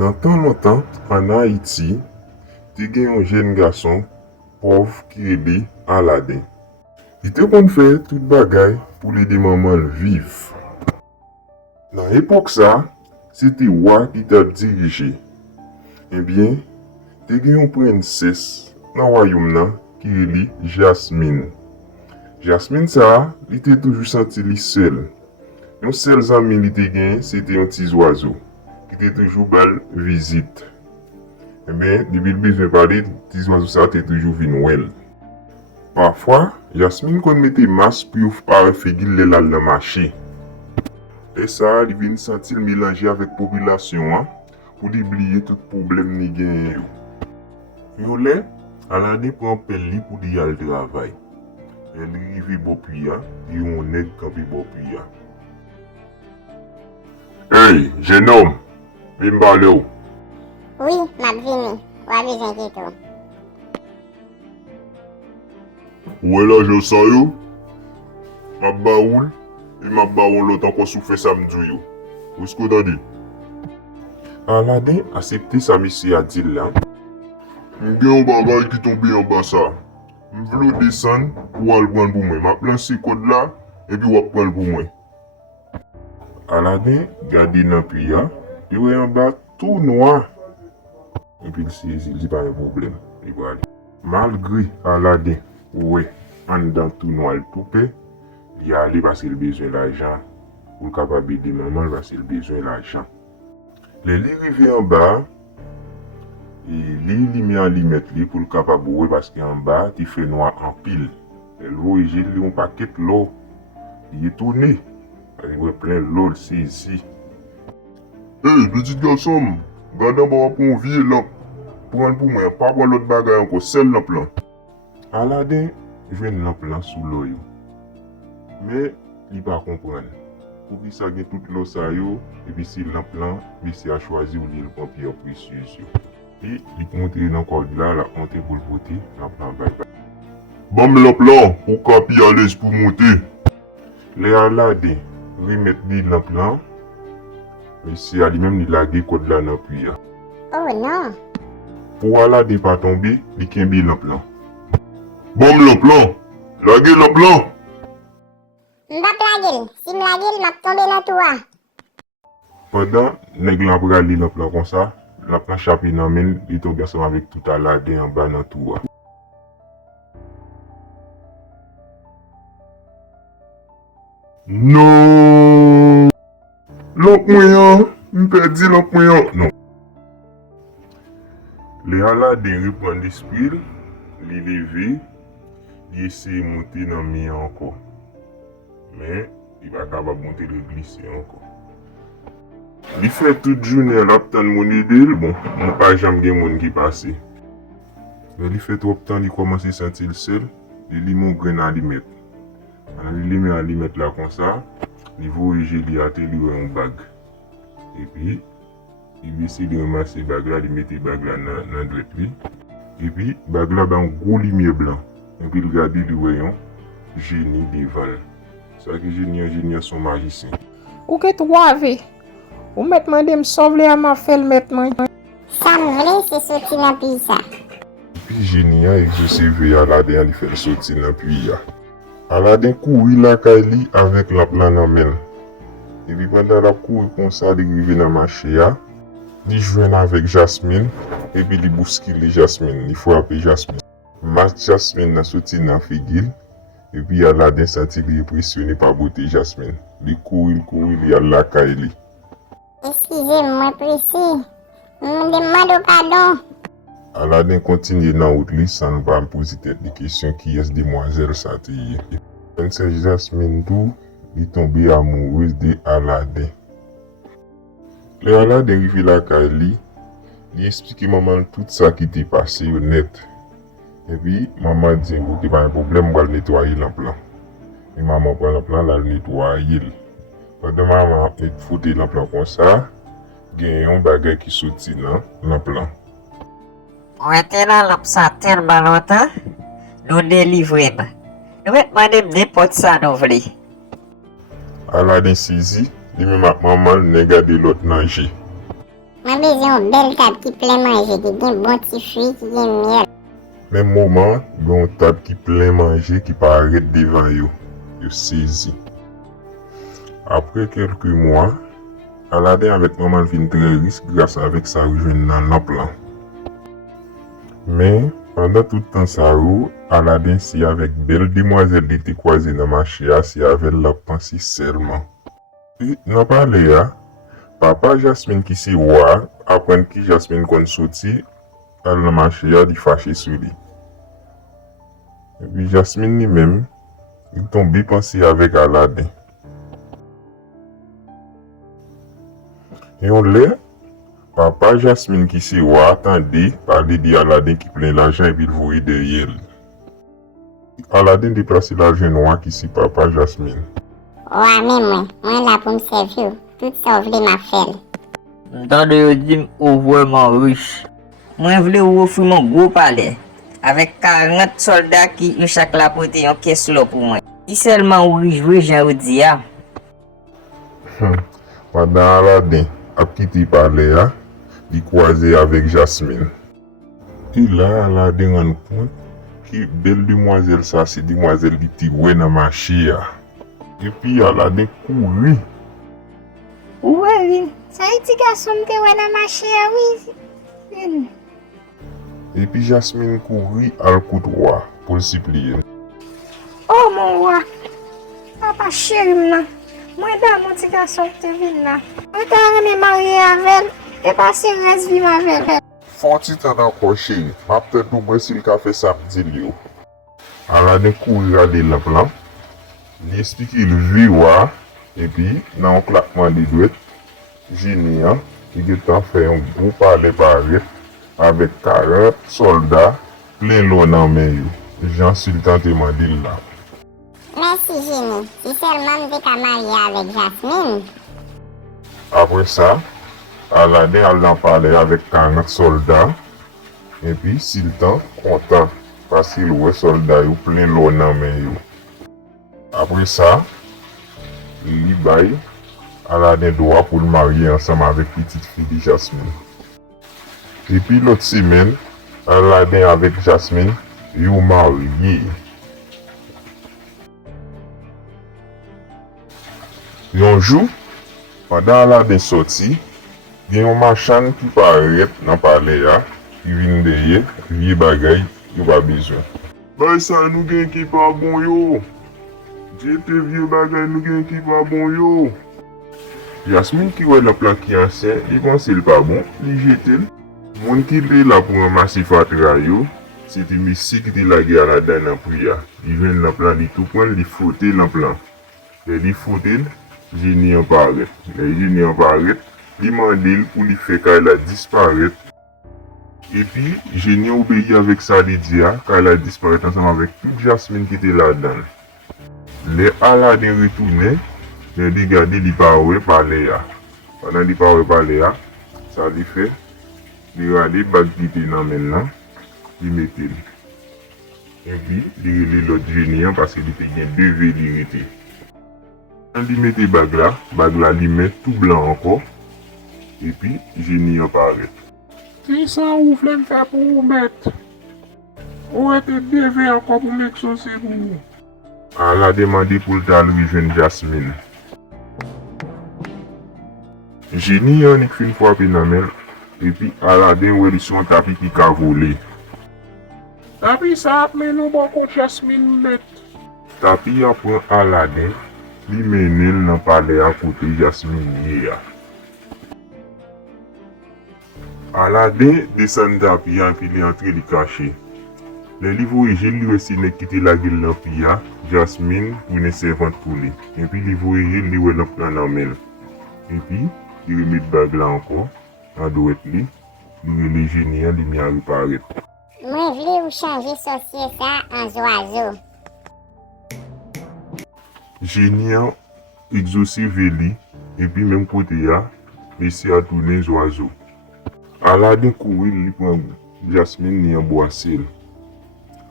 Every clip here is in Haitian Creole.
Nan tan lontan, an Haïti, te gen yon jen gason pauvre ki rele Aladin. Li te kon fè tout bagay pou lede maman viv. Nan epok sa, se te roi ki te dirije. Ebyen, te gen yon prinses nan royaume nan ki rele Jasmine. Jasmine sa, li te toujou senti li sel. Yon sel zami li te gen, se te yon ti oiseau ki te toujou bal vizite. Ebyen, debi l bezwen pale, ti oiseau sa te toujou vin wel. Parfois, Jasmine kon mette mas pou yon pare fegil le lal nan mache. E sa, li vin senti l melange avèk populasyon pou li bliye tout problem ni gen yo. Yon le, Aladin pran pel li pou di yal travay. El rive bopuya, yon neg kampi bopuya. Hey, jen om, vin bale ou. Oui, map vini. Wa bezwen kito. Ouwe la jo sa yo, map ba oul, e map ba oul lot anko sou fe samdou yo. Ou sko da di? Aladin asepte sa misi a dil la. Mgen yon bagay ki tombe yon basa. Mvlo desan pou al pran pou mwen. Map lansi kod la, epi wap pran pou mwen. Aladin gade nan piya, yon yon ba tout noa. Epi li pa yon problem. Malgre Aladin, ouwe, an dan tout noa l toupe, li ale paske l bezwen l ajan. Ou kapab ede maman paske l bezwen l ajan. Le li rive yon ba, li mi an li met li pou l kapab ouwe paske an ba ti fe noa an pil. El voye jel li yon paket lo. Li yi tourne. Li wè plen lo l sezi. Hey, petit garçon, gade an ba wap pou vie lamp. Pran pou mwen, pa pran lot bagay anko, sel lamp lan. Aladin jwen lamp lan sou lo yo. Me, li pa kompran. Pou ki sa gen tout lo sa yo, epi si lamp lan, mi se a chwazi ou li l pampi yo presyus yo. E, li kontre nan kod la, la kontre pou l poti, lamp lan bay bay. Bam lamp lan, pou kapi alez pou monte. Le Aladin, remet li lamp lan, mi se a li menm li lage kod la nan puya. Oh non! Pou Aladin pa tombe, li kenbe lamp lan. Bam lamp lan, lage lamp lan. Mbap lagel, si m lagel, map tombe nan toua. Padan, neg lan pral li lamp lan kon sa, lamp lan chapi nan men, li tombe ansan avèk tout Aladin an ba nan toua. Non! Lamp mwen yan, m perdi lamp mwen yan. Non. Le Aladin repran l'esprit, li leve, li ese monte nan mi anko. Men, li va kapab monte le glisse anko. Li fè tout jounen lap tan moun edel, bon, moun pa jam gen moun ki pase. Men li fè trop tan li komanse sentil sel, li moun gren alimet. An li men alimet la kon sa, li voyeje li ate li wè yon bag. E pi, li vese li remase bag la, li mette bag la nan dret li. E pi, bag la ban gros limye blan. E pi li gade li wè yon geni devan. Sa ki geni son magicien. Ou ket wave? Ou met mandem sovle a ma fel met man? Sa m vle se soti nan pi sa. Pi geni a exoseve Aladin li fel soti nan puya. Aladin kouri la kay li avèk lamp lan nan men. E pi pandan la kouri kon sa li rive nan mache ya, li jwen avèk Jasmine, e pi li bouskile Jasmine, li fwape Jasmine. Mas Jasmine nan soti nan figil, e pi Aladin santi li impresyonne pa bote Jasmine. Li kouri li al la kay li. Eskize mwen presi, mwen demando pardon. Aladin kontinye nan out li san pa mpozi tet di kesyon ki yes demwazel sa te ye. Princess Jasmine tou, li tombe amoureuse de Aladin. Le Aladin rive la kay li explike maman tout sa ki te pase yo net. E pi, maman di ou ki pa yon problem wal netwaye lamp lan. E maman pran lamp lan la netwaye li. Padan maman ap fote lamp lan kon sa, gen yon bagay ki soti nan lamp lan. Ou ete la lamp sa tel balota, nou delivre ba. Nou met madem nepot sa nou vle. Aladin sezi, li men ap maman ne gade lot nanje. Moi besoin une belle table qui plein manger, qui gen bon petit fruit, qui gen miel. Même moment, yon table qui plein manger qui paraît devant yo. Yo saisi. Après quelques mois, Aladdin avec maman vin très riche grâce avec sa rejoindre dans l'emploi. Mais pendant tout le temps ça, Aladdin si avec belle demoiselle d'été croisée dans ma chia, si avec la pensée seulement. Et dans parler papa Jasmine qui si roi, apprend qui Jasmine kon sorti, elle dans ma chia di fâché sur lui. Et puis Jasmine lui-même, il tombe pensé avec Aladdin. Et on l'a, papa Jasmine qui si roi attendait parler de Aladdin qui plein l'argent et puis il voyait derrière lui. Aladdin déplace l'argent noir qui si papa Jasmine. Ouais, mais moi là pour me servir, tout ça vle m'a fait. M'tande yo di ou vraiment riche. Moi vle ou offrir mon gros palais avec 40 soldats qui yon chaque la pote yon caisse là pour moi. Si seulement ou riche vrai Jean ou di ya. Pendant Aladdin a quitté palais, il croisé avec Jasmine. Et là, Aladdin rend compte que belle demoiselle ça, c'est demoiselle qui était dans ma chia. Et puis Aladdin couru. Oui, ça y est, petit garçon, m'te ouais dans ma chère, oui. Et puis Jasmine couru à le coup droit pour le supplier. Oh mon roi, papa chéri, là. Moi, dans mon petit garçon, te vin là. Moi, t'as me marier avec elle et passer le reste vivre avec elle. Faut-il t'en encore chéri? Ma peut-être nous si le café ça dit lui. Aladdin couru à des lampes là. Il explique le vieillard et puis dans un claquement des doigts, génie il a fait un gros palais pareil avec 40 soldats plein l'eau dans main. Jean Sultan te demandé là. Merci Génie, si seulement m'te ka marier avec Jasmine. Après ça, Aladdin a parlé avec 40 soldats et puis Sultan content parce qu'il voit soldats plein l'eau dans main. Après ça, il baille Aladdin droit pour le marier ensemble avec petite fille de Jasmine. Et puis l'autre semaine, Aladdin avec Jasmine, ils ont marié. Et un jour, pendant Aladdin sorti, il y a un marchand qui paraît dans le palais, qui vient derrière, vieux bagaille, il n'a pas besoin. Bah ça nous gagne qui pas bon yo. J'étais vieux bagay nous gen qui pas bon yo. Jasmine qui voit la plaque qui ancien, il pense qu'il pas bon, il jette. Moun qui est là pour ramasser fatra yo, c'était Messi qui était la guerre là dans prière. Il vient dans plan, il tout prend, il frotter dans plan. Et il frotter, génie apparaît. Le génie apparaît, il demande pour lui faire qu'elle disparaître. Et puis, génie obéit avec ça, il dit qu'elle a disparu ensemble avec toute Jasmine qui était là-dedans. Les Aladdin retourné, les regardé li pa wè parler. Pendant li pa wè parler, ça li fait, li regardé bag qui était dans men nan, li mette. Et puis, li relè l'autre génie parce qu'il était gen deux vérités. Quand li mette bag là li met tout blanc encore. Et puis, génie apparaît. C'est ça ou voulez me faire pour vous mettre. Ou êtes devez encore pour m'exaucer pour vous. Elle a demandé pour le rejoindre Jasmine. Génie a une fois pénamel et puis Aladdin a son tapis qui a volé. Tapi ça mais nous beaucoup Jasmine met. Tapis a pris Aladdin, lui mène dans le palais à côté Jasmine. Aladdin descend tapis et puis il est entré le cacher. Le livre j'ai lui aussi ne quitter la gueule dans pia, Jasmine pour une servante pour lui. Et puis livre lui ouais le plan en main. Et puis il remet bag là encore, en doit lui, le génie lui mis à réparer. Moi vle ou changer sorcier ça en oiseau. Génie a exaucé Veli et puis même côté là, ici a tourné les oiseaux. Aladdin courir lui prend Jasmine ni en boissel.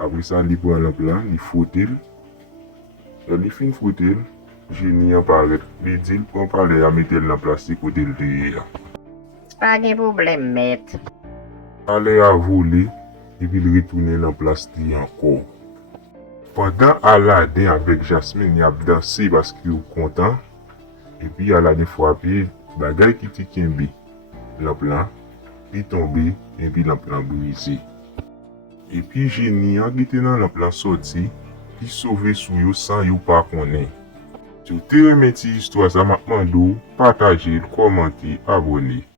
Après ça, il prend le plan, il frotte. Il fin frotte, génie apparaît. Il dit qu'on parle à mettre dans le plastique côté le derrière. pa gen problem met. Ale a volé et puis il retourne dans place li encore. Pendant Aladdin avec Jasmine y a dansé parce qu'il est content et puis Aladdin frappé bagay qui ti kembe. Lampe là, il tombé et puis lampe là brisé. Et puis génie a gete dans lampe là sorti, puis sauvé sou yo sans yo pas connaît. Si vous te remettez histoire ça m'a demandé partager, commenter, abonner.